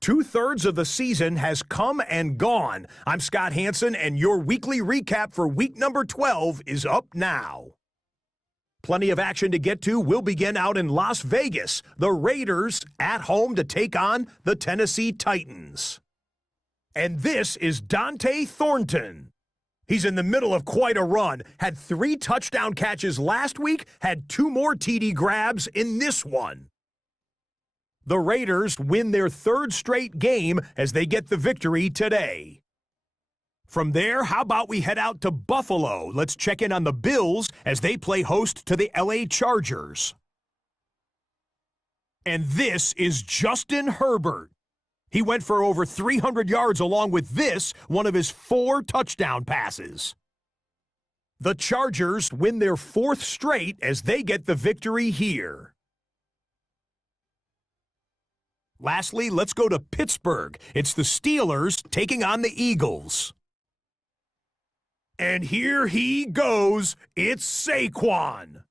2/3 of the season has come and gone. I'm Scott Hansen, and your weekly recap for week number 12 is up now. Plenty of action to get to. We'll begin out in Las Vegas. The Raiders at home to take on the Tennessee Titans. And this is Dante Thornton. He's in the middle of quite a run. Had 3 touchdown catches last week, had 2 more TD grabs in this one. The Raiders win their 3rd straight game as they get the victory today. From there, how about we head out to Buffalo? Let's check in on the Bills as they play host to the LA Chargers. And this is Justin Herbert. He went for over 300 yards along with this, one of his 4 touchdown passes. The Chargers win their 4th straight as they get the victory here. Lastly, let's go to Pittsburgh. It's the Steelers taking on the Eagles. And here he goes. It's Saquon.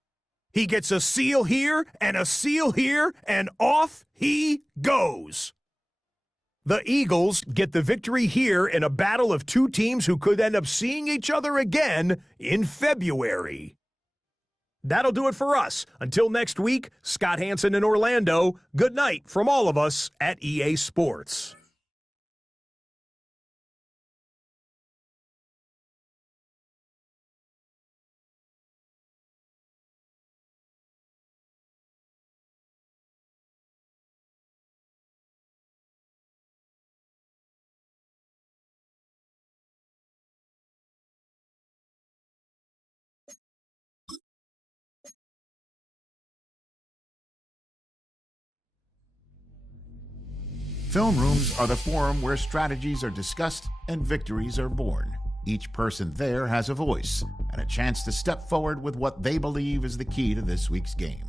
He gets a seal here and a seal here, and off he goes. The Eagles get the victory here in a battle of 2 teams who could end up seeing each other again in February. That'll do it for us. Until next week, Scott Hansen in Orlando, good night from all of us at EA Sports. Film rooms are the forum where strategies are discussed and victories are born. Each person there has a voice and a chance to step forward with what they believe is the key to this week's game.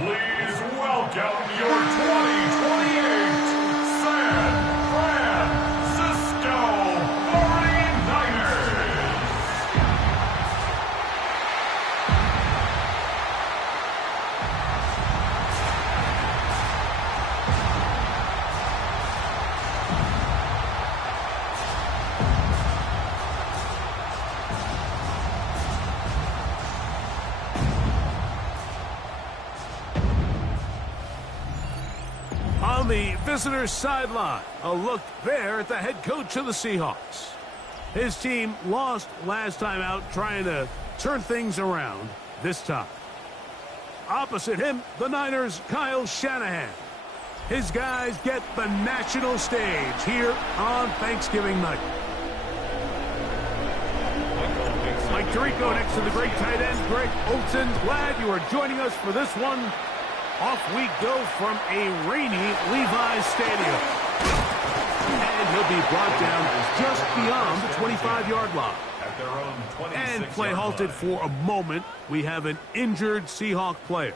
Please welcome your 2028 San Francisco 49ers. On the visitor's sideline, a look there at the head coach of the Seahawks. His team lost last time out, trying to turn things around this time. Opposite him, the Niners' Kyle Shanahan. His guys get the national stage here on Thanksgiving night. Mike Tirico next to the great tight end, Greg Olsen. Glad you are joining us for this one. Off we go from a rainy Levi's Stadium. And he'll be brought down just beyond the 25-yard line. And play halted for a moment. We have an injured Seahawk player.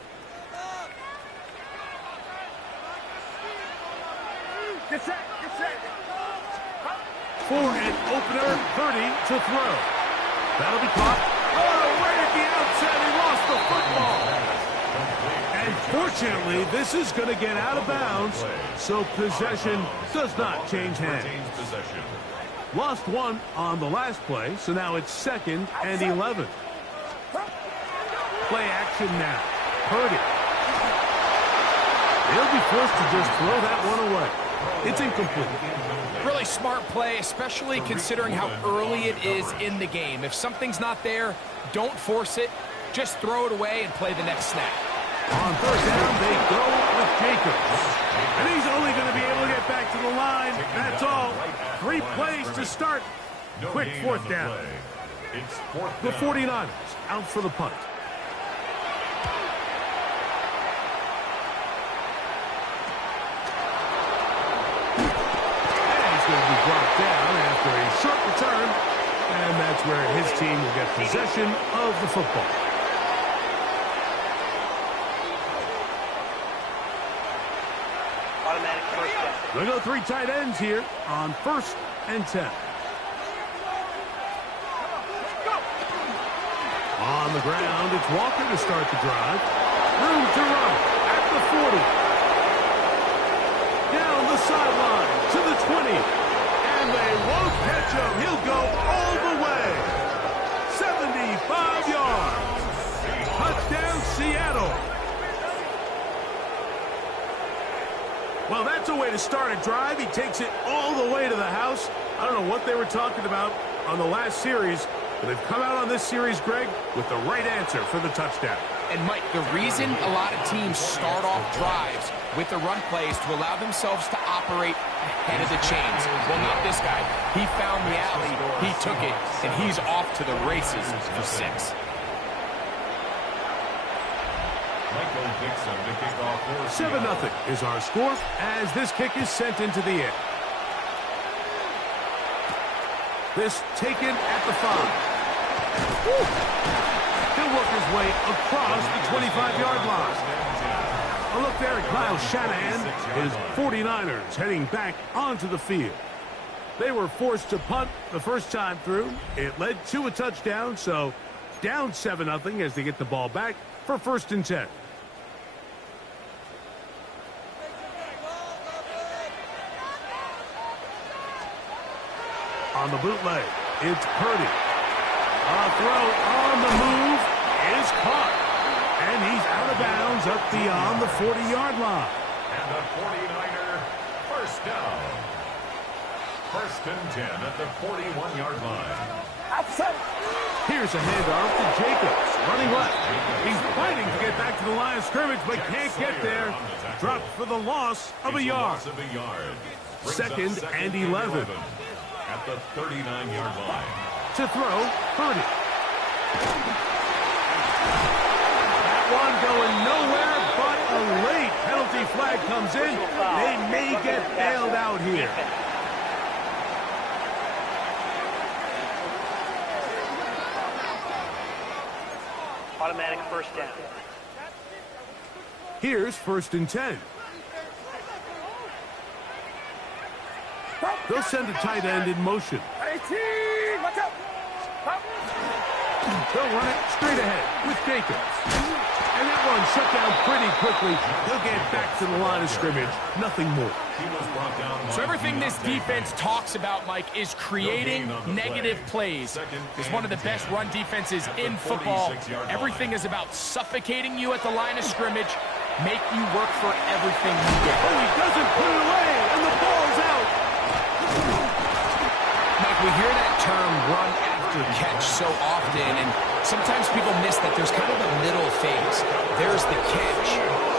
For an opener, Purdy to throw. That'll be caught. Oh, right at the outset, he lost the football. And fortunately, this is going to get out of bounds, so possession does not change hands. Lost one on the last play, so now it's 2nd and 11. Play action now. Purdy. He'll be forced to just throw that one away. It's incomplete. Really smart play, especially considering how early it is in the game. If something's not there, don't force it. Just throw it away and play the next snap. On 1st down, they go with Jacobs. And he's only going to be able to get back to the line. That's all. 3 plays to start. Quick 4th down. The 49ers out for the punt. Going to be brought down after a short return, and that's where his team will get possession of the football. Automatic first down. They go 3 tight ends here on 1st and 10. On the ground, it's Walker to start the drive. Room to run at the 40. Down the sideline to the 20. And they won't catch him. He'll go all the way. 75 yards. Touchdown, Seattle. Well, that's a way to start a drive. He takes it all the way to the house. I don't know what they were talking about on the last series, but they've come out on this series, Greg, with the right answer for the touchdown. And, Mike, the reason a lot of teams start off drives with the run plays to allow themselves to operate ahead of the chains. Well, not this guy. He found the alley, he took it, and he's off to the races for 6. 7-0 is our score as this kick is sent into the air. This taken at the 5. He'll work his way across the 25-yard line. A look there at Kyle Shanahan. His 49ers heading back onto the field. They were forced to punt the first time through. It led to a touchdown, so down 7-0 as they get the ball back for 1st and 10. On the bootleg, it's Purdy. A throw on the move is caught. And he's out of bounds up beyond the 40-yard line. And the 49er first down. 1st and 10 at the 41-yard line. Here's a handoff to Jacobs, running left. He's fighting to get back to the line of scrimmage, but can't get there. Dropped for the loss of a yard. 2nd and 11. At the 39-yard line. To throw, Purdy. That one going nowhere, but a late penalty flag comes in. They may get bailed out here. Automatic first down. Here's 1st and 10. They'll send a tight end in motion. They'll run it straight ahead with Jacobs. And that one shut down pretty quickly. He'll get back to the line of scrimmage. Nothing more. So everything this defense talks about, Mike, is creating negative plays. It's one of the best run defenses in football. Everything is about suffocating you at the line of scrimmage, make you work for everything you get. Oh, he doesn't put it away, and the ball's out. Mike, we hear that term run after catch so often, and sometimes people miss that there's kind of a middle phase. There's the catch,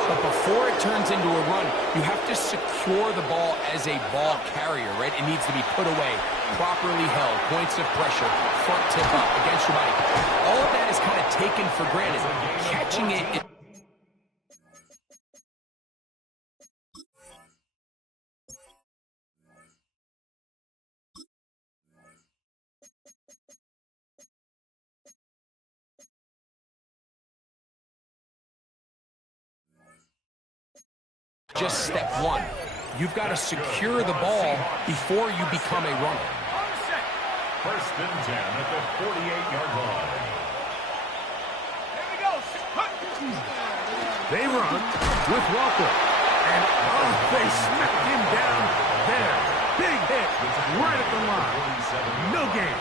but before it turns into a run, you have to secure the ball as a ball carrier, right? It needs to be put away, properly held, points of pressure, front tip up against your body. All of that is kind of taken for granted. Catching it just step one. You've got to secure the ball before you become a runner. First and 10 at the 48-yard line. They run with Walker. And, oh, they smacked him down there. Big hit right at the line. No gain.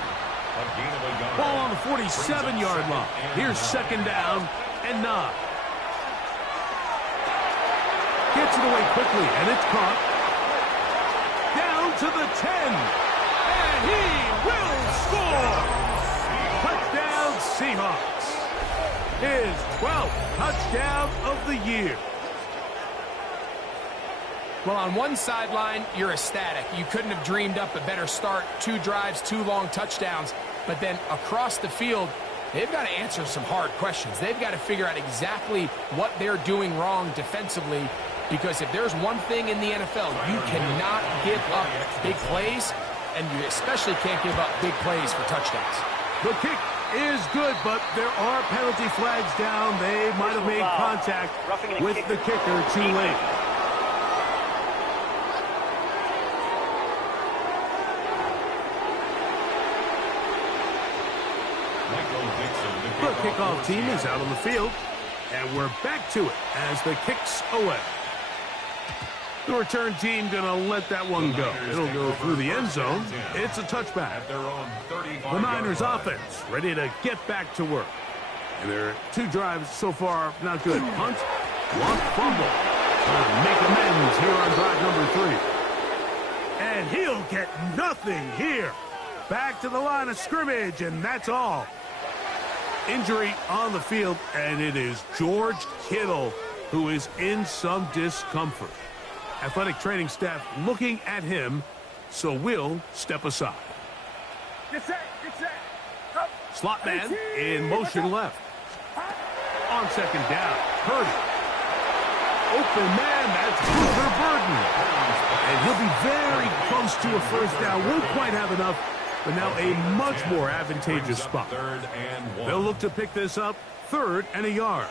Ball on the 47-yard line. Here's second down and 9. Gets it away quickly, and it's caught. Down to the 10. And he will score. Touchdown, Seahawks. His 12th touchdown of the year. Well, on one sideline, you're ecstatic. You couldn't have dreamed up a better start. 2 drives, 2 long touchdowns. But then across the field, they've got to answer some hard questions. They've got to figure out exactly what they're doing wrong defensively. Because if there's one thing in the NFL, you cannot give up big plays, and you especially can't give up big plays for touchdowns. The kick is good, but there are penalty flags down. They might have made contact with the kicker too late. The kickoff team is out on the field, and we're back to it as the kick's away. The return team going to let that one go. It'll go through the end zone. It's a touchback. The Niners offense ready to get back to work. And their 2 drives so far not good. Punt, lost fumble. Trying to make amends here on drive number 3. And he'll get nothing here. Back to the line of scrimmage, and that's all. Injury on the field, and it is George Kittle who is in some discomfort. Athletic training staff looking at him, so we'll step aside. Get set. Slot man in motion left. On second down, Purdy. Open man, that's Cooper Burden. And he'll be very close to a first down. Won't quite have enough, but now a much more advantageous spot. They'll look to pick this up, 3rd and a yard.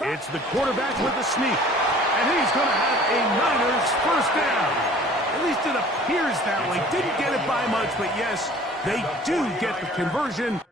It's the quarterback with the sneak. And he's going to have a Niners first down. At least it appears that way. Didn't get it by much, but yes, they do get the conversion.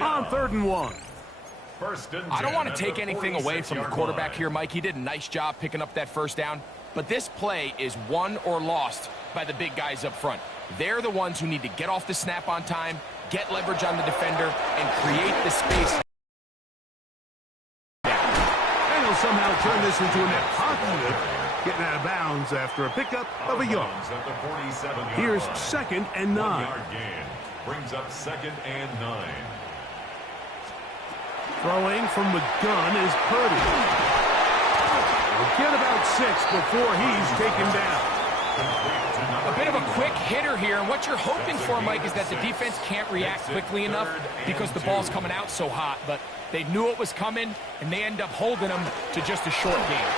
On 3rd and 1. I don't want to take anything away from the quarterback here, Mike. He did a nice job picking up that first down. But this play is won or lost by the big guys up front. They're the ones who need to get off the snap on time, get leverage on the defender, and create the space. And he'll somehow turn this into a net positive, getting out of bounds after a pickup of a yard. Here's 2nd and 9. Brings up 2nd and 9. Throwing from the gun is Purdy. We'll get about 6 before he's taken down. A bit of a quick hitter here, and what you're hoping for, Mike, is that the defense can't react quickly enough because the ball's coming out so hot, but they knew it was coming, and they end up holding them to just a short game.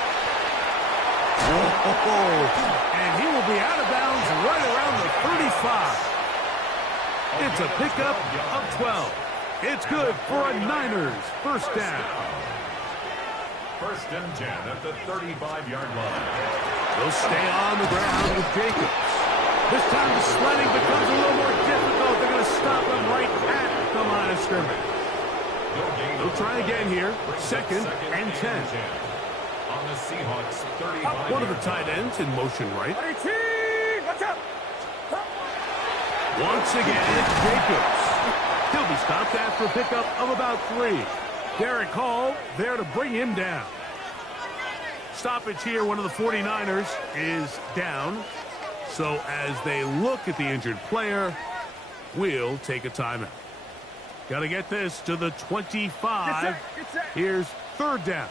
And he will be out of bounds right around the 35. It's a pickup of 12. It's good for a Niners first down. 1st and 10 at the 35-yard line. They'll stay on the ground with Jacobs. This time the sledding becomes a little more difficult. They're going to stop him right at the line of scrimmage. They'll try again here. 2nd and 10. On the Seahawks 35. One of the tight ends in motion right. Once again, it's Jacobs. He'll be stopped after a pickup of about 3. Derek Hall there to bring him down. Stoppage here, one of the 49ers is down. So as they look at the injured player, we'll take a timeout. Got to get this to the 25. Here's 3rd down.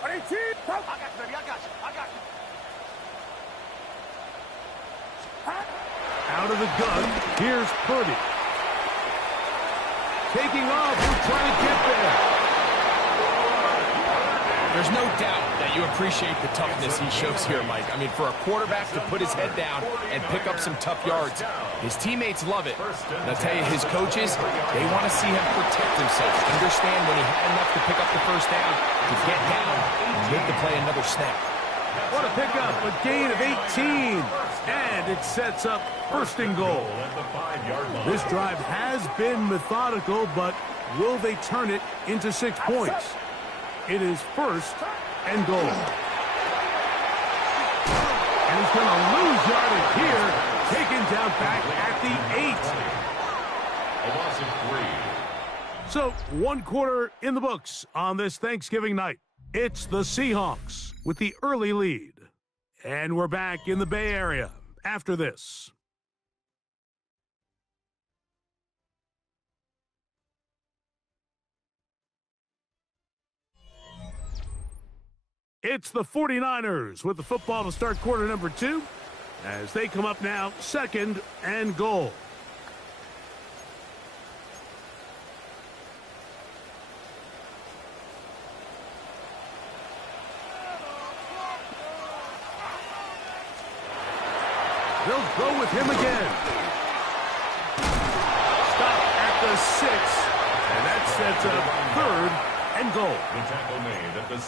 Out of the gun, here's Purdy. Taking off, he'll try to get there. There's no doubt that you appreciate the toughness he shows here, Mike. I mean, for a quarterback to put his head down and pick up some tough yards, his teammates love it. And I'll tell you, his coaches, they want to see him protect himself. Understand when he had enough to pick up the first down, to get down and live to play another snap. What a pickup, a gain of 18. And it sets up 1st and goal. This drive has been methodical, but will they turn it into 6 points? It is 1st and goal. And he's going to lose yardage here. Taken down back at the 8. A loss of 3. So 1 quarter in the books on this Thanksgiving night. It's the Seahawks with the early lead. And we're back in the Bay Area after this. It's the 49ers with the football to start quarter number 2 as they come up now 2nd and goal. They'll go with him again. Stop at the 6, and that sets up 3rd and goal.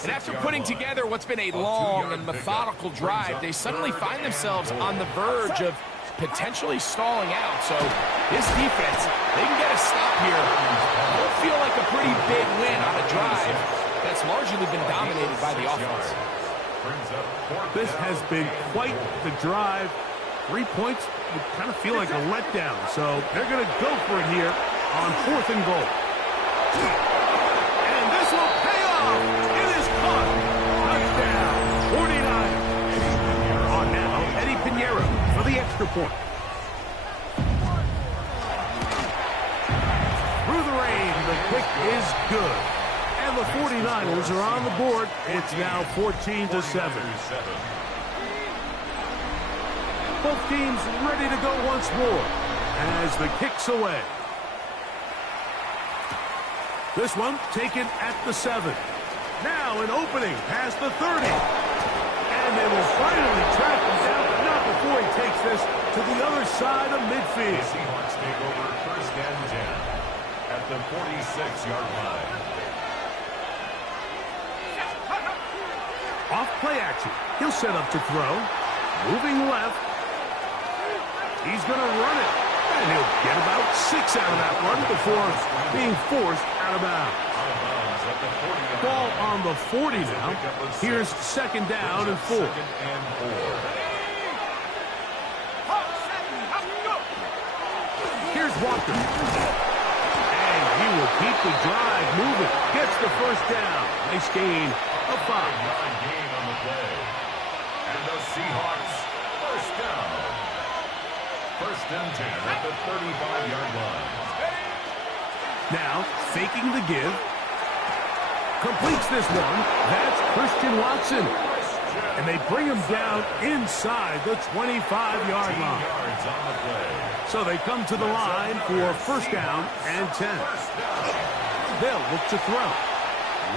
And after putting together what's been a long and methodical drive, they suddenly find themselves on the verge of potentially stalling out. So this defense, they can get a stop here. It'll feel like a pretty big win on a drive that's largely been dominated by the offense. This has been quite the drive. 3 points would kind of feel like a letdown. So they're going to go for it here on 4th and goal. And this will pay off. It is caught. Touchdown. 49. On now, Eddie Pinheiro for the extra point. Through the rain, the kick is good. And the 49ers are on the board. It's now 14-7. Both teams ready to go once more as the kick's away. This one taken at the 7. Now an opening past the 30. And they will finally track him down, but not before he takes this to the other side of midfield. The Seahawks take over 1st and 10 at the 46-yard line. Off play action. He'll set up to throw. Moving left. He's going to run it. And he'll get about 6 out of that run before being forced out of bounds. Ball on the 40 now. Here's 2nd down and 4. Here's Walker. And he will keep the drive moving. Gets the first down. Nice gain of 5. Gain on the play. And the Seahawks first down. First and 10 at the 35-yard line. Now, faking the give. Completes this one. That's Christian Watson. And they bring him down inside the 25-yard line. Yards on the play. So they come to the line for first down and 10. They'll look to throw.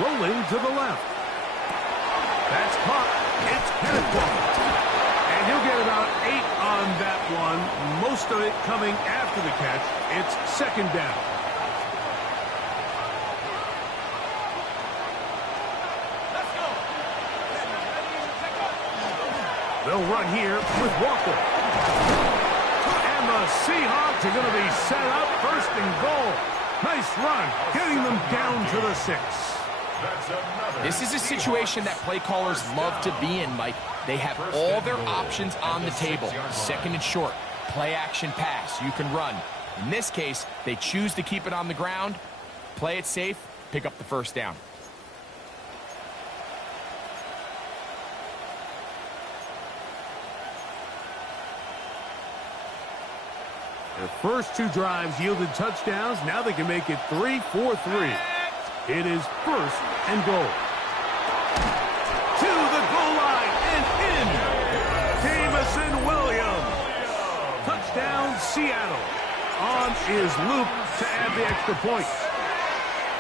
Rolling to the left. That's caught. It's Kenneth Walker. And he'll get about 8 on that one. Most of it coming after the catch. It's second down. They'll run here with Walker. And the Seahawks are going to be set up first and goal. Nice run, getting them down to the 6. This is a situation that play callers love to be in, Mike. They have all their options on the table. Second and short, play action pass, you can run. In this case, they choose to keep it on the ground, play it safe, pick up the first down. Their first 2 drives yielded touchdowns. Now they can make it 3-4-3. It is first and goal. To the goal line and in. Jamison Williams. Touchdown, Seattle. On is Luke to add the extra point.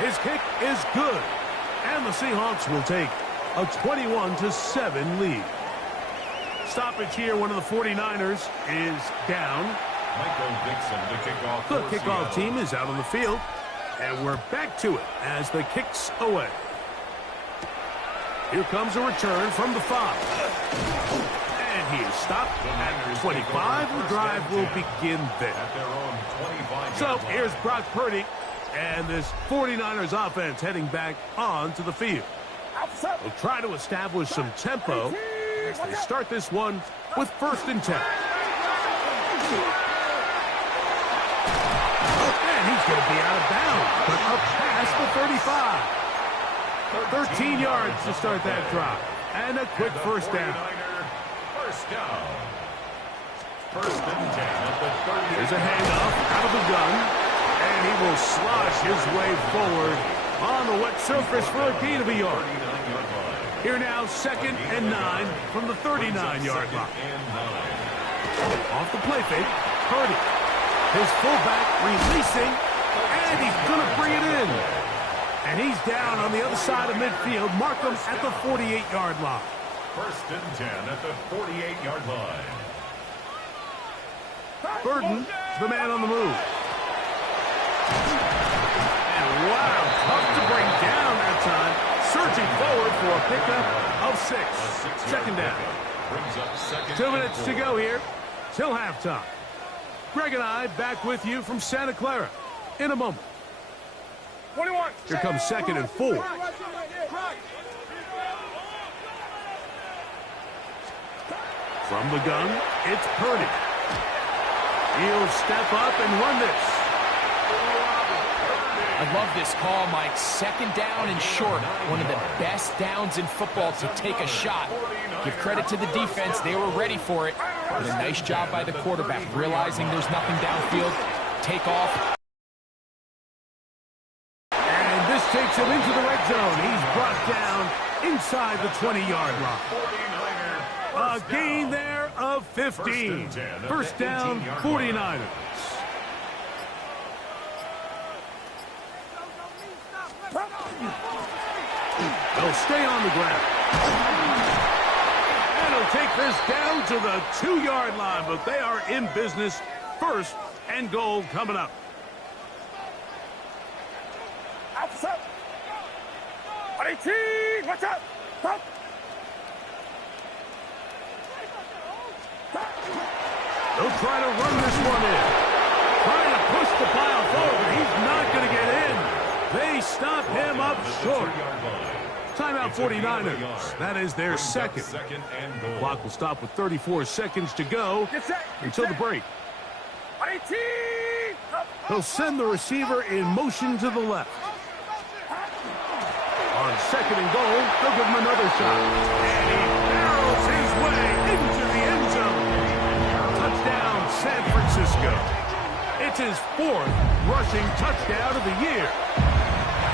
His kick is good. And the Seahawks will take a 21-7 lead. Stoppage here. One of the 49ers is down. Michael Dixon to kick off. The kickoff team is out on the field, and we're back to it as the kick's away. Here comes a return from the 5. And he is stopped at 25. The drive will begin there. So here's Brock Purdy, and this 49ers offense heading back onto the field. They'll try to establish some tempo as they start this one with first and 10. He's going to be out of bounds, but up past the 35. 13 yards to start that drive. And a quick first down. First down. First and 10 at the 30. There's a handoff out of the gun. And he will slosh his way forward on the wet surface for a gain of a yard. Here now, second and 9 from the 39-yard line. Off the play fake, Purdy. His fullback releasing, and he's going to bring it in. And he's down on the other side of midfield. Mark him at the 48-yard line. First and 10 at the 48-yard line. Burton, the man on the move. And wow, tough to bring down that time. Surging forward for a pickup of 6. Second down. 2 minutes to go here till halftime. Greg and I back with you from Santa Clara in a moment. 21. Here comes second and 4. From the gun, it's Purdy. He'll step up and run this. I love this call, Mike. Second down and short. One of the best downs in football to take a shot. Give credit to the defense. They were ready for it. But a nice job by the quarterback, realizing there's nothing downfield. Take off. And this takes him into the red zone. He's brought down inside the 20-yard line. A gain there of 15. First down, 49ers. They'll stay on the ground. And he'll take this down to the 2-yard line, but they are in business. First and goal coming up. Outside. 18. Watch out. Stop. They'll try to run this one in. Trying to push the pile forward. He's not going to get in. They stop him up short. Timeout 49ers. That is their second. The clock will stop with 34 seconds to go until the break. 18. He'll send the receiver in motion to the left. On second and goal, they'll give him another shot. And he barrels his way into the end zone. Touchdown, San Francisco. It's his 4th rushing touchdown of the year.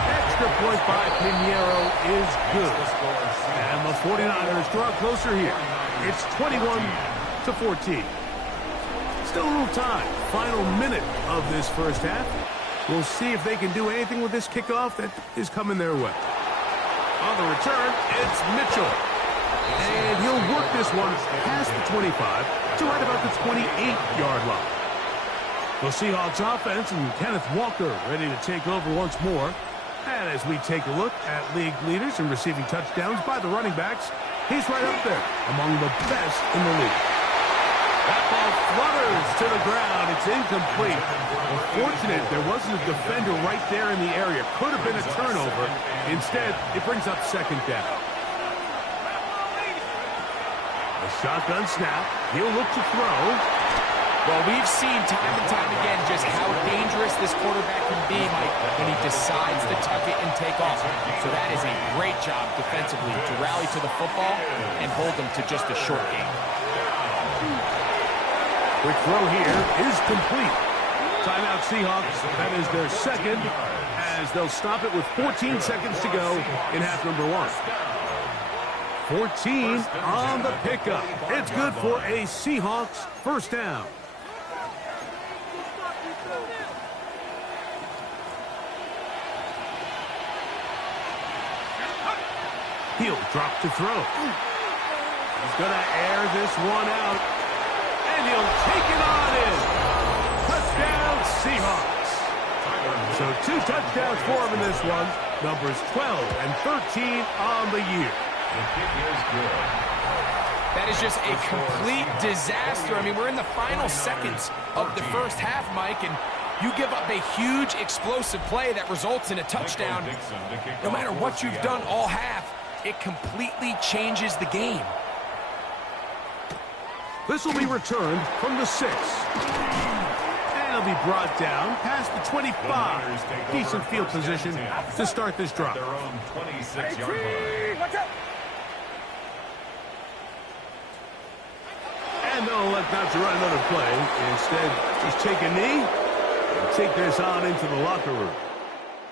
Extra point by Pinheiro is good. And the 49ers draw closer here. It's 21-14. Still a little time. Final minute of this first half. We'll see if they can do anything with this kickoff that is coming their way. On the return, it's Mitchell. And he'll work this one past the 25 to right about the 28-yard line. The Seahawks offense and Kenneth Walker ready to take over once more. And as we take a look at league leaders in receiving touchdowns by the running backs, he's right up there among the best in the league. That ball flutters to the ground. It's incomplete. Unfortunate there wasn't a defender right there in the area. Could have been a turnover. Instead, it brings up second down. A shotgun snap. He'll look to throw. Well, we've seen time and time again just how dangerous this quarterback can be, Mike, when he decides to tuck it and take off. So that is a great job defensively to rally to the football and hold them to just a short game. Quick throw here is complete. Timeout Seahawks. That is their second, as they'll stop it with 14 seconds to go in half number 1. 14 on the pickup. It's good for a Seahawks first down. He'll drop to throw. He's going to air this one out. And he'll take it on in. Touchdown, Seahawks. So 2 touchdowns for him in this one. Numbers 12 and 13 on the year. That is just a complete disaster. I mean, we're in the final seconds of the first half, Mike, and you give up a huge explosive play that results in a touchdown. No matter what you've done all half, it completely changes the game. This will be returned from the 6. And it'll be brought down past the 25. Decent field position to start this drive. Their own 26-yard line. Watch out! And they'll elect not to run another play. Instead, just take a knee and take this on into the locker room.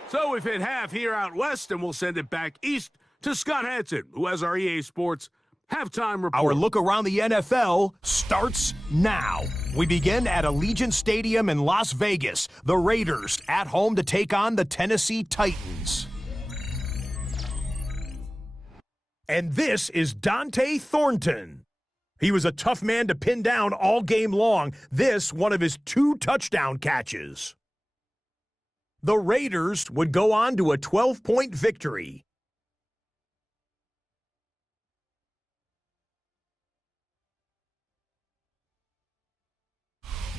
So we've hit half here out west, and we'll send it back east to Scott Hansen, who has our EA Sports halftime report. Our look around the NFL starts now. We begin at Allegiant Stadium in Las Vegas. The Raiders at home to take on the Tennessee Titans. And this is Dante Thornton. He was a tough man to pin down all game long. This, one of his 2 touchdown catches. The Raiders would go on to a 12-point victory.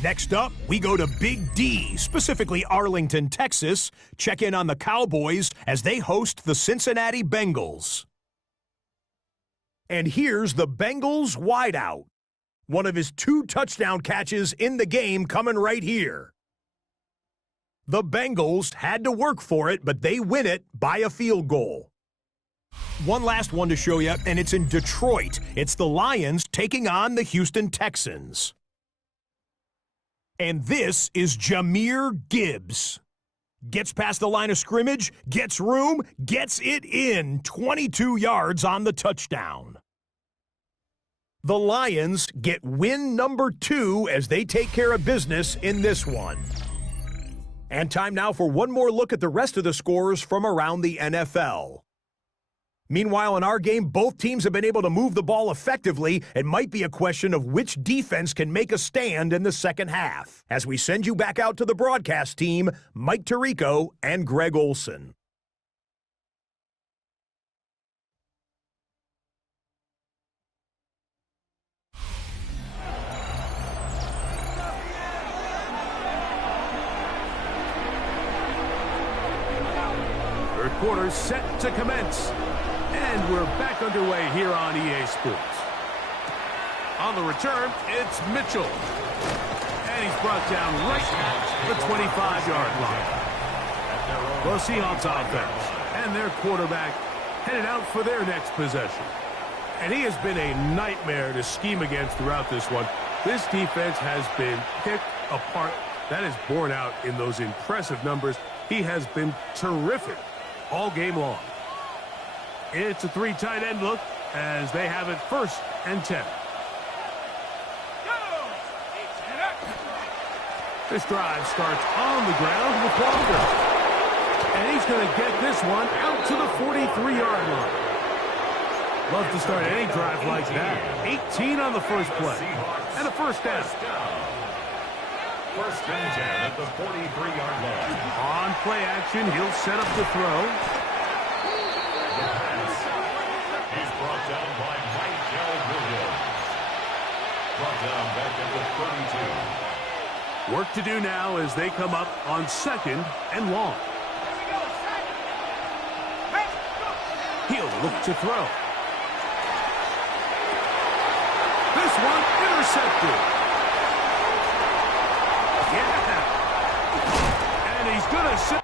Next up, we go to Big D, specifically Arlington, Texas. Check in on the Cowboys as they host the Cincinnati Bengals. And here's the Bengals wideout. One of his 2 touchdown catches in the game coming right here. The Bengals had to work for it, but they win it by a field goal. One last one to show you, and it's in Detroit. It's the Lions taking on the Houston Texans. And this is Jahmyr Gibbs. Gets past the line of scrimmage, gets room, gets it in. 22 yards on the touchdown. The Lions get win number 2 as they take care of business in this one. And time now for one more look at the rest of the scores from around the NFL. Meanwhile, in our game, both teams have been able to move the ball effectively. It might be a question of which defense can make a stand in the second half. As we send you back out to the broadcast team, Mike Tirico and Greg Olson. Third quarter set to commence. And we're back underway here on EA Sports. On the return, it's Mitchell. And he's brought down right at the 25-yard line. The Seahawks offense and their quarterback headed out for their next possession. And he has been a nightmare to scheme against throughout this one. This defense has been picked apart. That is borne out in those impressive numbers. He has been terrific all game long. It's a three tight end look as they have it 1st and 10. This drive starts on the ground with Walker. And he's going to get this one out to the 43-yard line. Love to start any drive like that. 18 on the first play. And a first down. 1st and 10 at the 43-yard line. On play action, he'll set up the throw. The pass is brought down by Michael Williams. Brought down back at the 32. Work to do now as they come up on 2nd and long. He'll look to throw. This one intercepted. Yeah. And he's going to set.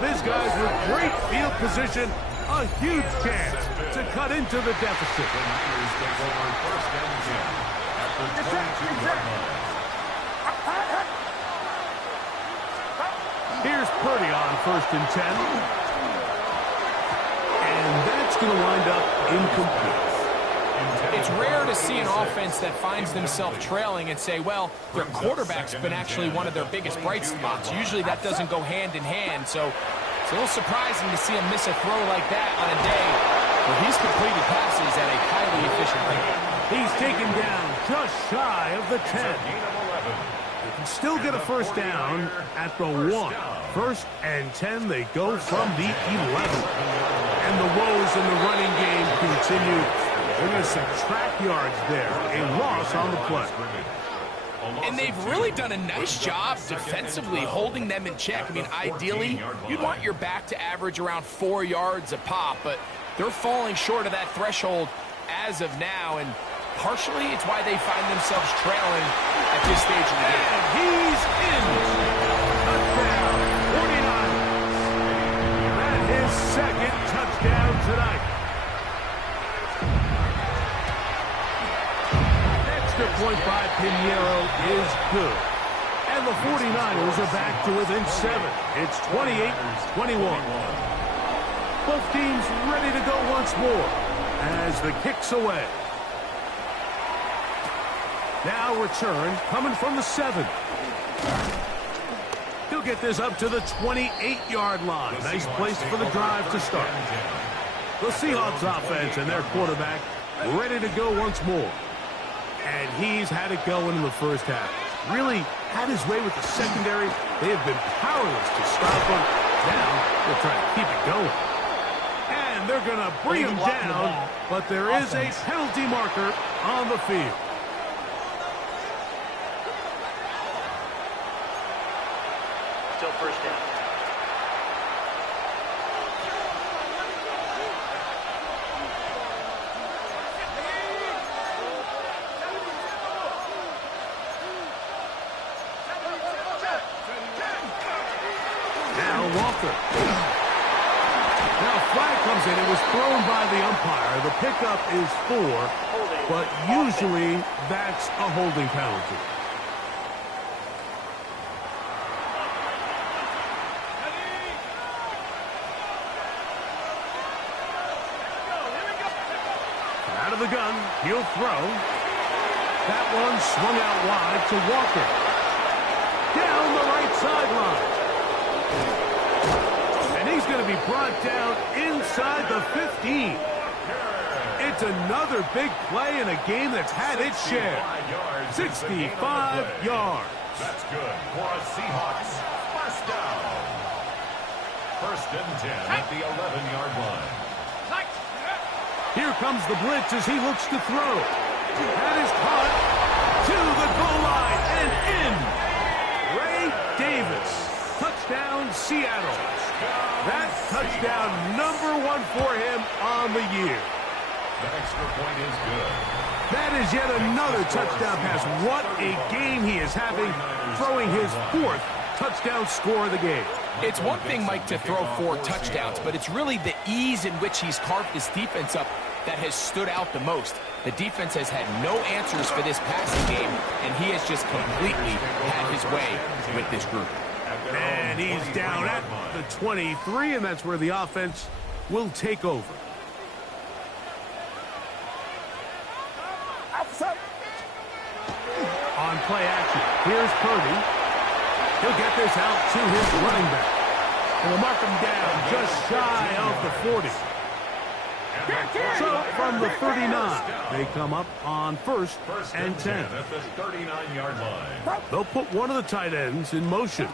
His guys with great field position, a huge chance to cut into the deficit. 1st and 10 at the 22-yard line. Here's Purdy on 1st and 10. And that's going to wind up incomplete. It's rare to see an offense that finds themselves trailing and say, well, their quarterback's been actually one of their biggest bright spots. Usually that doesn't go hand in hand, so it's a little surprising to see him miss a throw like that on a day where he's completed passes at a highly efficient rate. He's taken down just shy of the 10. They can still get a first down at the 1. 1st and 10, they go from the 11. And the woes in the running game continue. They're going to subtract yards there. A loss on the play. And they've really done a nice job defensively holding them in check. I mean, ideally, you'd want your back to average around 4 yards a pop, but they're falling short of that threshold as of now, and partially it's why they find themselves trailing at this stage of the game. And he's in. Touchdown, 49ers. And his 2nd touchdown tonight. Extra point by Pinheiro is good. And the 49ers are back to within 7. It's 28-21. Both teams ready to go once more as the kick's away. Now return coming from the 7. He'll get this up to the 28-yard line. Nice place for the drive to start. The Seahawks offense and their quarterback ready to go once more. And he's had it going in the first half. Really had his way with the secondary. They have been powerless to stop him. Now they're trying to keep it going. And they're going to bring him down, but there is a penalty marker on the field. Still first down. Walker. Now a flag comes in. It was thrown by the umpire. The pickup is 4, but usually that's a holding penalty. Out of the gun, he'll throw. That one swung out wide to Walker. Down the right sideline. And he's going to be brought down inside the 15. It's another big play in a game that's had its share. 65 yards. That's good for a Seahawks first down. 1st and 10 at the 11-yard line. Here comes the blitz as he looks to throw. That is caught to the goal line and in. Ray Davis. Touchdown, Seattle. That touchdown #1 for him on the year. The extra point is good. That is yet another touchdown pass. What a game he is having, throwing his 4th touchdown score of the game. It's one thing, Mike, to throw 4 touchdowns, but it's really the ease in which he's carved this defense up that has stood out the most. The defense has had no answers for this passing game, and he has just completely had his way with this group. And he's down at the 23, and that's where the offense will take over. On play action, here's Purdy. He'll get this out to his running back. And they'll mark him down just shy of the 40. So from the 39, they come up on 1st and 10. At the 39-yard line. They'll put one of the tight ends in motion.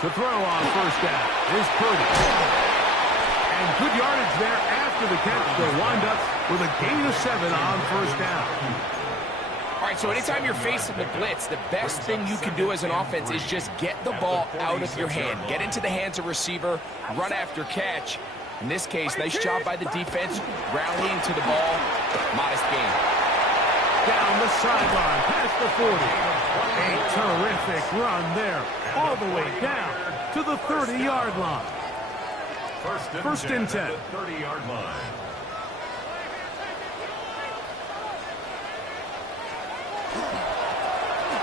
To throw on 1st down is Purdy. And good yardage there after the catch. They'll wind up with a gain of 7 on 1st down. All right, so anytime you're facing the blitz, the best thing you can do as an offense is just get the ball out of your hand. Get into the hands of receiver, run after catch. In this case, nice job by the defense, rallying to the ball. Modest gain. Down the sideline, past the 40. A terrific run there, all the way down to the 30-yard line. First and 10. 30-yard line.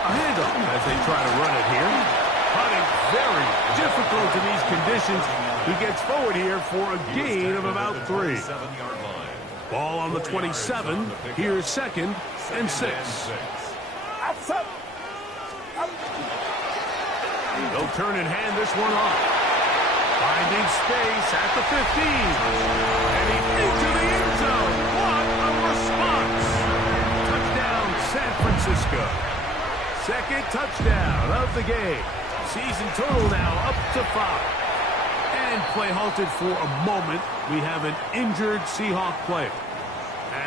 A handoff as they try to run it here. Hunting very difficult in these conditions. He gets forward here for a gain of about 3. Ball on the 27. Here's 2nd and 6. They'll turn and hand this one off. Finding space at the 15. And he's into the end zone. What a response. Touchdown, San Francisco. 2nd touchdown of the game. Season total now up to 5. And play halted for a moment. We have an injured Seahawk player.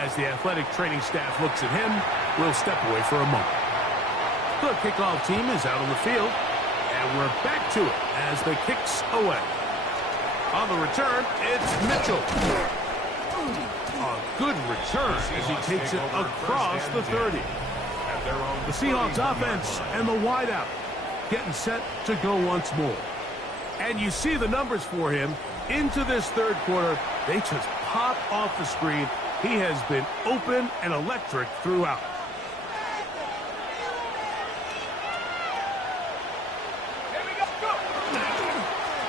As the athletic training staff looks at him, we'll step away for a moment. The kickoff team is out on the field. And we're back to it as the kick's away. On the return, it's Mitchell. A good return as he takes it across the 30. The Seahawks offense and the wideout getting set to go once more. And you see the numbers for him into this 3rd quarter. They just pop off the screen. He has been open and electric throughout.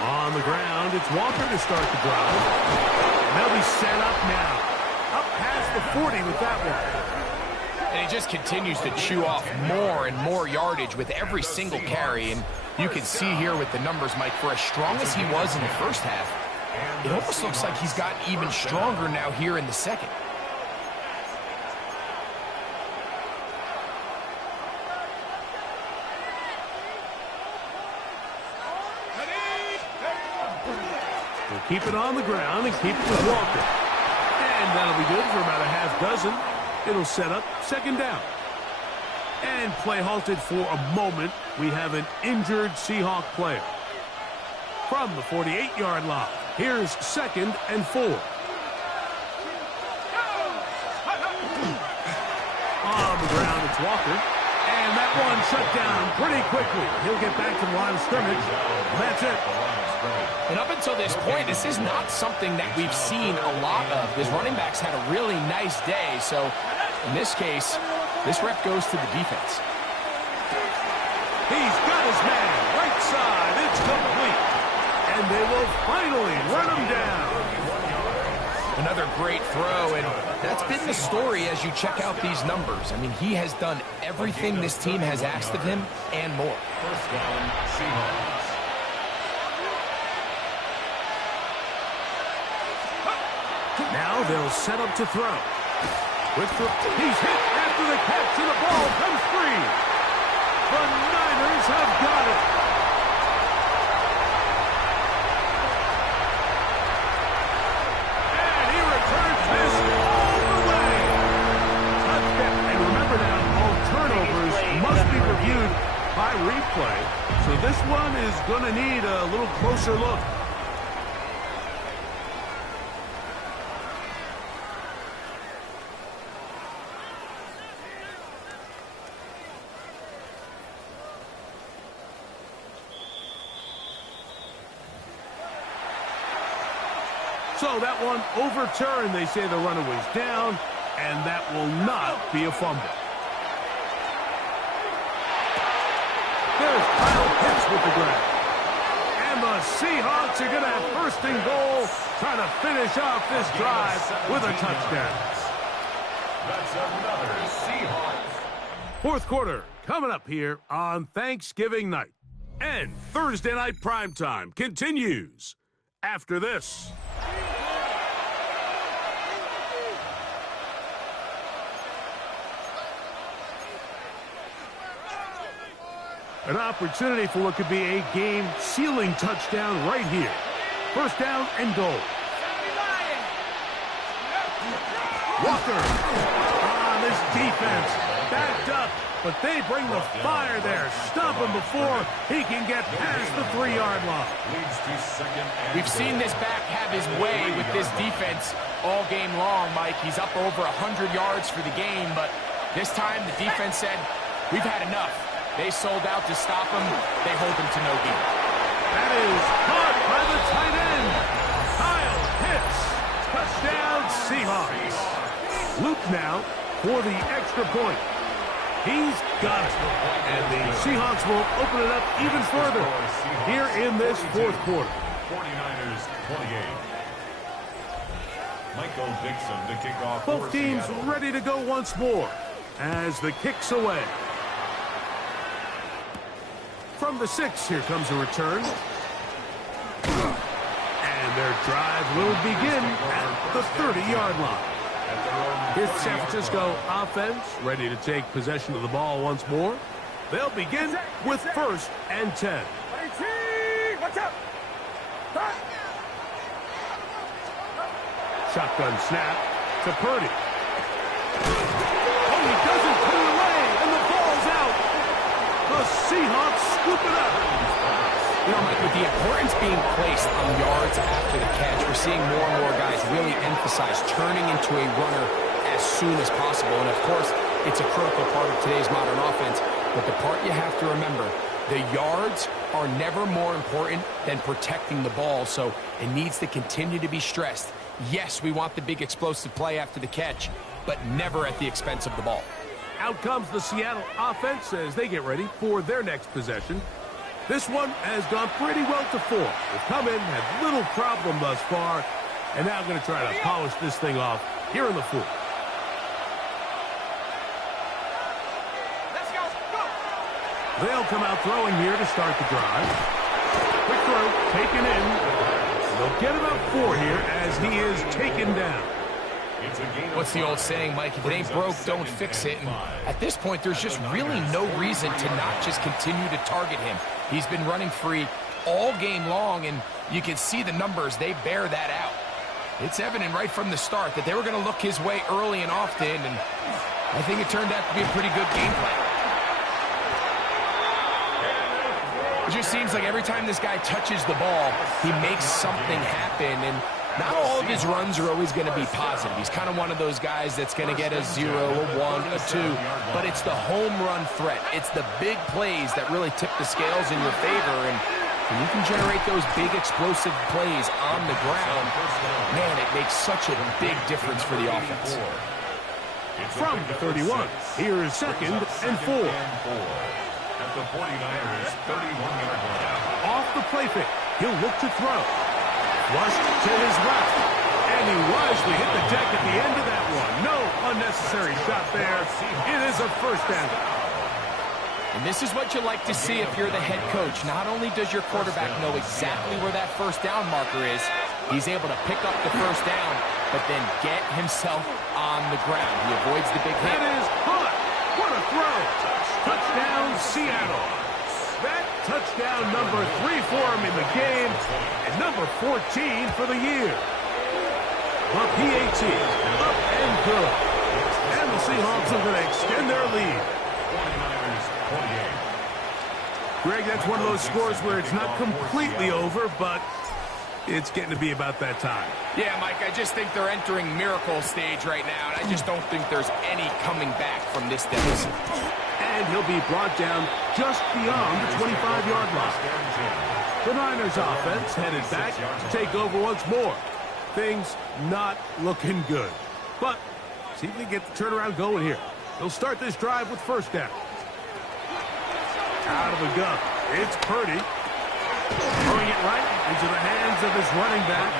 On the ground, it's Walker to start the drive. And they'll be set up now. Up past the 40 with that one. And he just continues to chew off more and more yardage with every single carry. And you can see here with the numbers, Mike, for as strong as he was in the 1st half, it almost looks like he's gotten even stronger now here in the 2nd. We'll keep it on the ground and keep it with Walker. And that'll be good for about a half dozen. It'll set up 2nd down. And play halted for a moment. We have an injured Seahawk player. From the 48-yard line, here's 2nd and 4. On the ground, it's Walker. And that one shut down pretty quickly. He'll get back to the line of scrimmage. That's it. And up until this point, this is not something that we've seen a lot of. His running backs had a really nice day. So in this case, this rep goes to the defense. He's got his man right side. It's complete. And they will finally run him down. Another great throw, and that's been the story as you check out these numbers. I mean, he has done everything this team has asked of him and more. First down, Seahawks. Now they'll set up to throw. He's hit after the catch, and the ball comes free. The Niners have got it. And he returns this all the way. And remember now, all turnovers must be reviewed by replay. So this is going to need a little closer look. So that one overturned. They say the runner was down, and that will not be a fumble. There's Kyle Pitts with the grab. And the Seahawks are going to have first and goal, trying to finish off this drive with a touchdown. That's another Seahawks. Fourth quarter coming up here on Thanksgiving night. And Thursday night primetime continues after this. An opportunity for what could be a game-sealing touchdown right here. First down and goal. Walker on this defense. Backed up, but they bring the fire there. Stop him before he can get past the 3-yard line. We've seen this back have his way with this defense all game long, Mike. He's up over 100 yards for the game, but this time the defense said, we've had enough. They sold out to stop him. They hold him to no gain. That is caught by the tight end. Kyle Pitts. Touchdown, Seahawks. Luke now for the extra point. He's got it. And the Seahawks will open it up even further here in this fourth quarter. 49ers 28. Michael Dixon to kick off. Both teams ready to go once more as the kick's away. From the 6, here comes a return. And their drive will begin at the 30-yard line. Here's the San Francisco offense, ready to take possession of the ball once more. They'll begin with first and 10. Watch out! Shotgun snap to Purdy. Oh, he doesn't put it away, and the ball's out. The Seahawks scoop it up. You know, Mike, with the importance being placed on yards after the catch, we're seeing more and more guys really emphasize turning into a runner as soon as possible. And, of course, it's a critical part of today's modern offense. But the part you have to remember, the yards are never more important than protecting the ball, so it needs to continue to be stressed. Yes, we want the big explosive play after the catch, but never at the expense of the ball. Out comes the Seattle offense as they get ready for their next possession. This one has gone pretty well to 4. They've come in, had little problem thus far, and now going to try to polish this thing off here in the 4th. Let's go! They'll come out throwing here to start the drive. Quick throw, taken in. They'll get about 4 here as he is taken down. What's the old saying, Mike? If it ain't broke, don't fix it. And at this point, there's just really no reason to not just continue to target him. He's been running free all game long, and you can see the numbers. They bear that out. It's evident right from the start that they were going to look his way early and often, and I think it turned out to be a pretty good game plan. It just seems like every time this guy touches the ball, he makes something happen, and not all of his runs are always going to be positive. He's kind of one of those guys that's going to get a 0, a 1, a 2, but it's the home run threat. It's the big plays that really tip the scales in your favor, and when you can generate those big explosive plays on the ground, man, it makes such a big difference for the offense. From the 31, here is second and 4. At the 49ers 31-yard line. Off the play fake, he'll look to throw. Flushed to his left, and he wisely hit the deck at the end of that one. No unnecessary shot there. It is a first down. And this is what you like to see if you're the head coach. Not only does your quarterback know exactly where that first down marker is, he's able to pick up the first down, but then get himself on the ground. He avoids the big hit. That is hot. What a throw. Touchdown, Seattle. That touchdown number 3 for him in the game, and number 14 for the year. The PAT, up and good. And the Seahawks are going to extend their lead. 49ers 28. Greg, that's one of those scores where it's not completely over, but it's getting to be about that time. Yeah, Mike, I just think they're entering miracle stage right now, and I just don't think there's any coming back from this deficit. And he'll be brought down just beyond the 25-yard line. The Niners offense headed back to take over once more. Things not looking good. But see if they get the turnaround going here. They'll start this drive with first down. Out of the gun. It's Purdy. Throwing it right into the hands of his running back.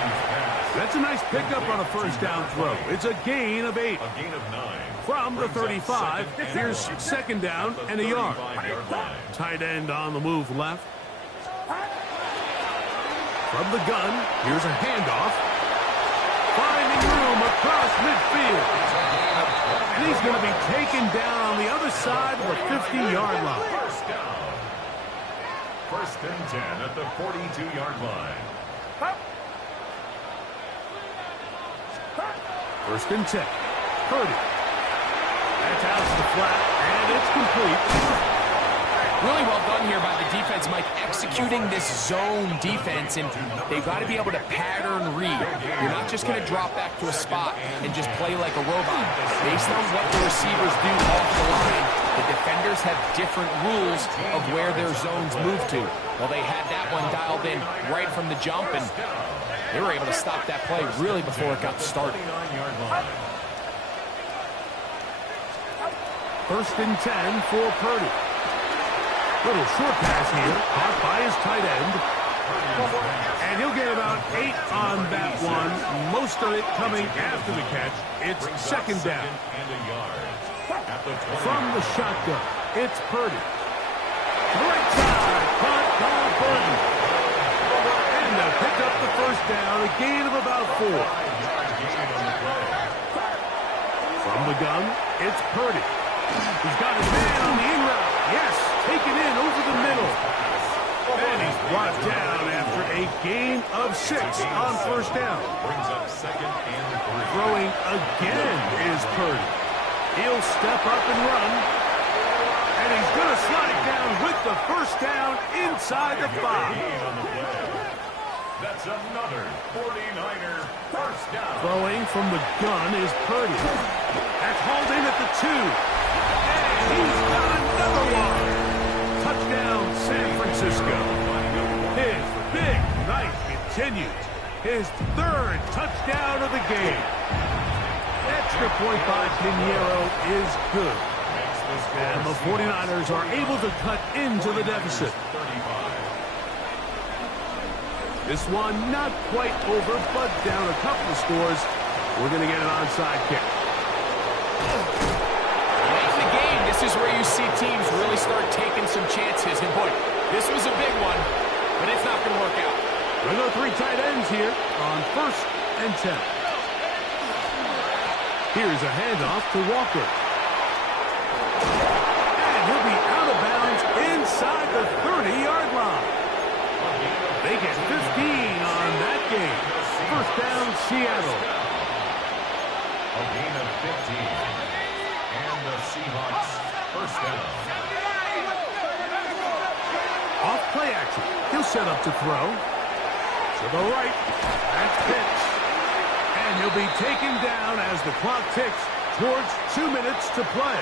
That's a nice pickup on a first down throw. It's a gain of 8. A gain of 9. From the 35, here's second down and a yard. Tight end on the move left. From the gun, here's a handoff. Finding room across midfield. And he's going to be taken down on the other side of the 50-yard line. First down. First and 10 at the 42-yard line. First and 10. Purdy. That's out to the flat, and it's complete. Really well done here by the defense, Mike, executing this zone defense, and they've got to be able to pattern read. You're not just going to drop back to a spot and just play like a robot. Based on what the receivers do off the line, the defenders have different rules of where their zones move to. Well, they had that one dialed in right from the jump, and they were able to stop that play really before it got started. First and 10 for Purdy. Little short pass here, caught by his tight end. And he'll get about 8 on that one. Most of it coming after the catch. It's second down. From the shotgun, it's Purdy. Right side, caught by Purdy. And they'll pick up the first down, a gain of about 4. From the gun, it's Purdy. He's got his man on the in route. Yes, taken in over the middle. And he's brought down after a gain of 6 on first down. Brings up second and 3. Throwing again is Purdy. He'll step up and run. And he's going to slide it down with the first down inside the 5. That's another 49er first down. Throwing from the gun is Purdy. That's hauled in at the 2. And he's got another one. Touchdown, San Francisco. His big night continues. His 3rd touchdown of the game. Extra point by Pinheiro is good. And the 49ers are able to cut into the deficit. This one not quite over, but down a couple of scores. We're going to get an onside kick. Late in the game, this is where you see teams really start taking some chances. And boy, this was a big one, but it's not going to work out. We're going to go 3 tight ends here on first and 10. Here's a handoff to Walker. And he'll be out of bounds inside the 30-yard line. They get 15 on that game. First down, Seattle. A gain of 15. And the Seahawks first down. Off play action. He'll set up to throw. To the right. That's pitch. And he'll be taken down as the clock ticks towards 2 minutes to play.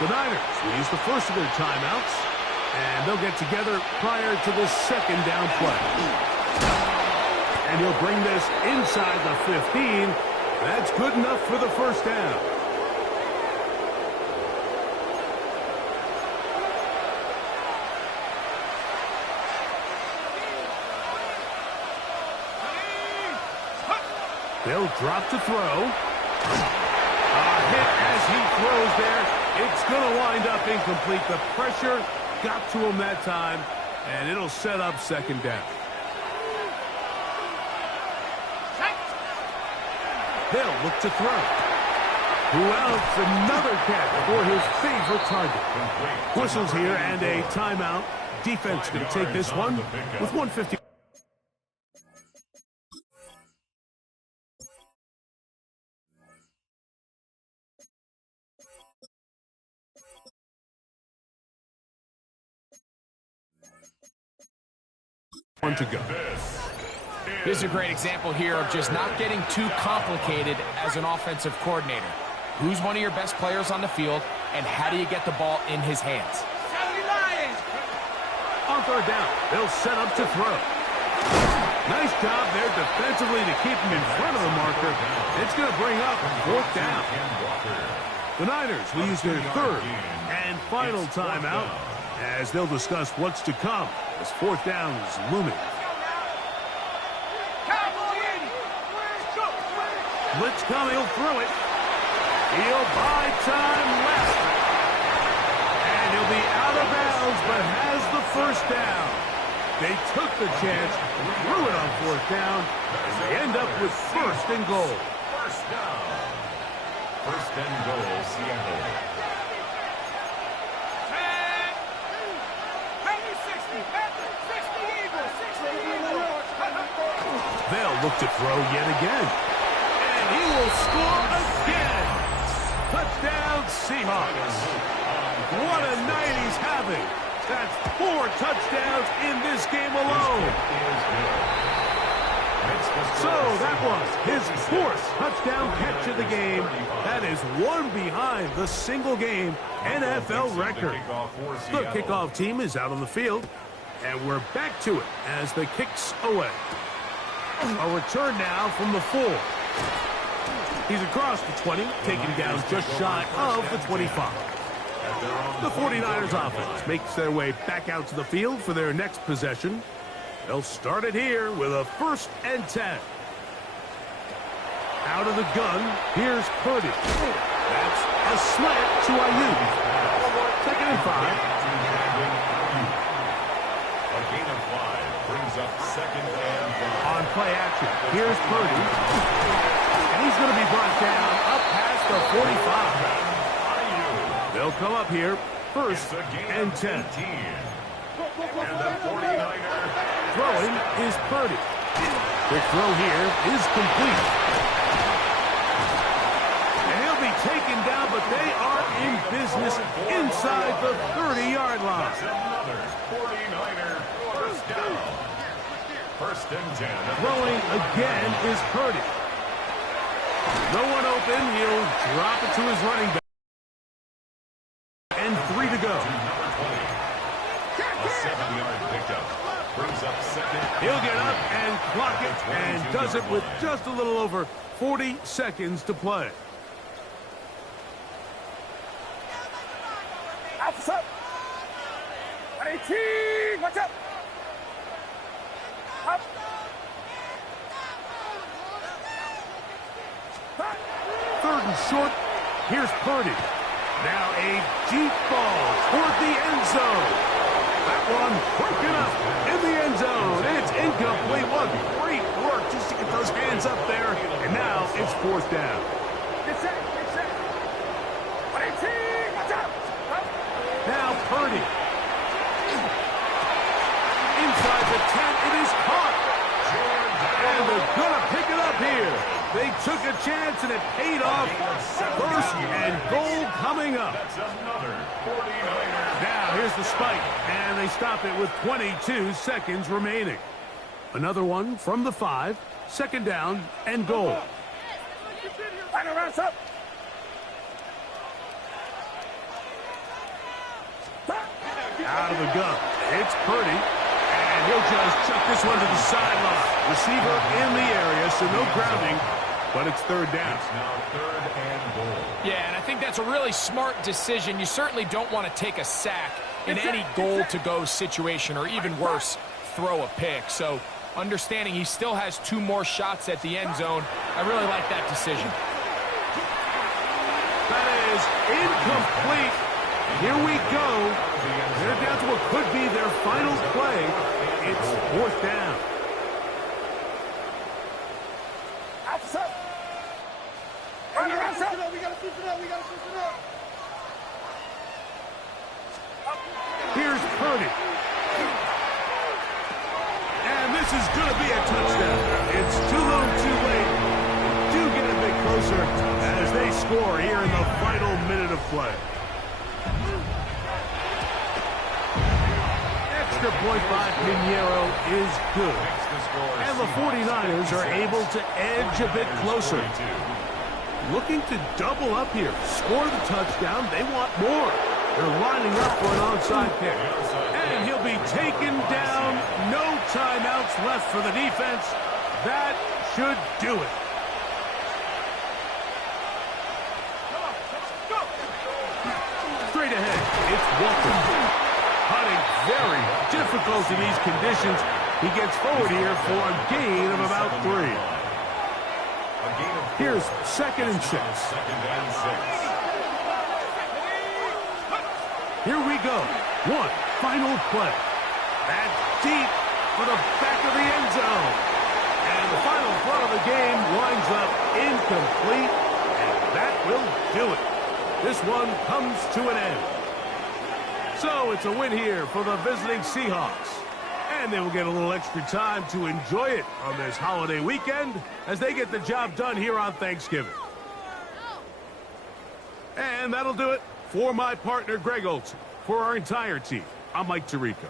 The Niners will use the first of their timeouts, and they'll get together prior to the second down play. And he'll bring this inside the 15. That's good enough for the first down. They'll drop to throw. A hit as he throws there. It's going to wind up incomplete. The pressure got to him that time, and it'll set up second down. They'll look to throw. Who else? Another catch for his favorite target. Whistles here and a timeout. Defense going to take this one with 1:50. one to go. This is a great example here of just not getting too complicated as an offensive coordinator. Who's one of your best players on the field, and how do you get the ball in his hands? On third down, they'll set up to throw. Nice job there defensively to keep him in front of the marker. It's going to bring up fourth down. The Niners will use their third and final timeout as they'll discuss what's to come as fourth down is looming. Blitz coming, he'll throw it. He'll buy time left. And he'll be out of bounds, but has the first down. They took the chance, threw it on fourth down, and they end up with first and goal. First down. First and goal, Seattle. They'll look to throw yet again. And he will score again. Touchdown, Seahawks. What a night he's having. That's 4 touchdowns in this game alone. So that was his 4th touchdown catch of the game. That is one behind the single-game NFL record. The kickoff team is out on the field, and we're back to it as the kick's away. A return now from the 4. He's across the 20, taken down just shy of the 25. The 49ers offense makes their way back out to the field for their next possession. They'll start it here with a 1st and 10. Out of the gun, here's Purdy. That's a slant to Ayuk. 2nd and 5. A gain of 5 brings up 2nd and 5. On play action, here's Purdy. And he's going to be brought down up past the 45. They'll come up here, 1st and 10. And the 49er Throwing is Purdy. Quick throw here is complete. And he'll be taken down, but they are in business inside the 30-yard line. That's another 49er first down. 1st and 10. Throwing again is Purdy. No one open. He'll drop it to his running back. And 3 to go. A 7-yard pickup brings up 2nd. He'll get up and clock it and does it with just a little over 40 seconds to play. Outside. 18. Watch out. Up. 3rd and short. Here's Purdy. Now a deep ball toward the end zone. That one broken up in the end zone. It's incomplete. What great work just to get those hands up there. And now it's 4th down. Get set. Get set. 18. Watch out. Up. Now Purdy. Inside the 10. It is caught. And they're going to pick it up here. They took a chance and it paid off. 1st and goal coming up. That's another 49er. Now here's the spike, and they stop it with 22 seconds remaining. Another one from the 5, 2nd down and goal. Final rounds up. Out of the gun, it's Purdy, and he'll just chuck this one to the sideline. Receiver in the area, so no grounding, but it's 3rd down. It's now 3rd and goal. Yeah, and I think that's a really smart decision. You certainly don't want to take a sack in any goal-to-go situation, or even worse, throw a pick. So understanding he still has 2 more shots at the end zone, I really like that decision. That is incomplete. Here we go. They're down to what could be their final play. It's 4th down. Outside. Final rounds up. We got to switch it up. We got to switch it up. Here's Purdy. And this is going to be a touchdown. It's too low, too late. Do get a bit closer as they score here in the final minute of play. extra point by Pinheiro is good. And the 49ers are able to edge a bit closer. Looking to double up here. Score the touchdown. They want more. They're lining up for an onside kick. And he'll be taken down. No timeouts left for the defense. That should do it. Straight ahead, it's Walker. Hunting very difficult in these conditions. He gets forward here for a gain of about 3. Here's 2nd and 6. Here we go. One final play. That's deep for the back of the end zone. And the final throw of the game winds up incomplete. And that will do it. This one comes to an end. So it's a win here for the visiting Seahawks. And they will get a little extra time to enjoy it on this holiday weekend as they get the job done here on Thanksgiving. And that'll do it for my partner, Greg Olson. For our entire team, I'm Mike Tirico.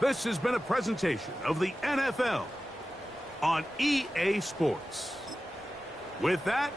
This has been a presentation of the NFL on EA Sports. With that,